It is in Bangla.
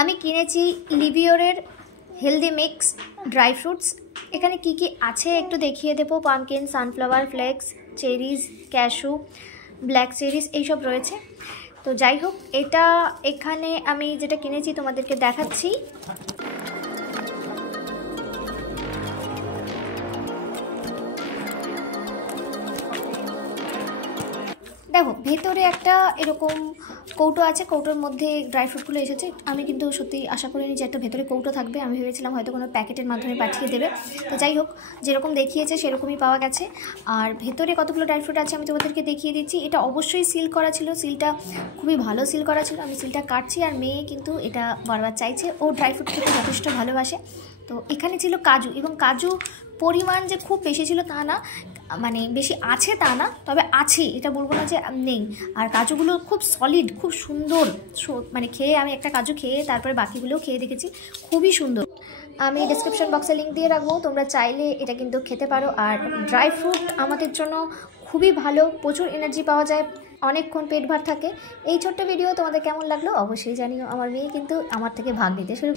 আমি কিনেছি লিভিওরের হেলদি মিক্স ড্রাই ফ্রুটস। এখানে কি কি আছে একটু দেখিয়ে দেবো। Pumpkin, sunflower, flax, cherries, cashew, black cherries এইসব রয়েছে। তো যাই হোক, এটা এখানে আমি যেটা কিনেছি তোমাদেরকে দেখাচ্ছি। দেখো, ভেতরে একটা এরকম কৌটো আছে, কৌটোর মধ্যে ড্রাই ফ্রুটগুলো এসেছে। আমি কিন্তু সত্যি আশা করিনি যে একটা ভেতরে কৌটো থাকবে। আমি ভেবেছিলাম হয়তো কোনো প্যাকেটের মাধ্যমে পাঠিয়ে দেবে। তো যাই হোক, যেরকম দেখিয়েছে সেরকমই পাওয়া গেছে। আর ভেতরে কতগুলো ড্রাই ফ্রুট আছে আমি তোমাদেরকে দেখিয়ে দিচ্ছি। এটা অবশ্যই সিল করা ছিল, সিলটা খুবই ভালো সিল করা ছিল। আমি সিলটা কাটছি, আর মেয়ে কিন্তু এটা বারবার চাইছে। ও ড্রাই ফ্রুট খেতে যথেষ্ট ভালোবাসে। তো এখানে ছিল কাজু, এবং কাজু পরিমাণ যে খুব বেশি ছিল তা না, মানে বেশি আছে তা না, তবে আছে, এটা বলবো না যে নেই। আর কাজুগুলো খুব সলিড, খুব সুন্দর। মানে খেয়ে, আমি একটা কাজু খেয়ে তারপরে বাকিগুলোও খেয়ে দেখেছি, খুবই সুন্দর। আমি ডেসক্রিপশন বক্সে লিঙ্ক দিয়ে রাখবো, তোমরা চাইলে এটা কিন্তু খেতে পারো। আর ড্রাই ফ্রুট আমাদের জন্য খুবই ভালো, প্রচুর এনার্জি পাওয়া যায়, অনেকক্ষণ পেট ভার থাকে। এই ছোট্ট ভিডিও তোমাদের কেমন লাগলো অবশ্যই জানিও। আমার মেয়ে কিন্তু আমার থেকে ভাগ নিতে শুরু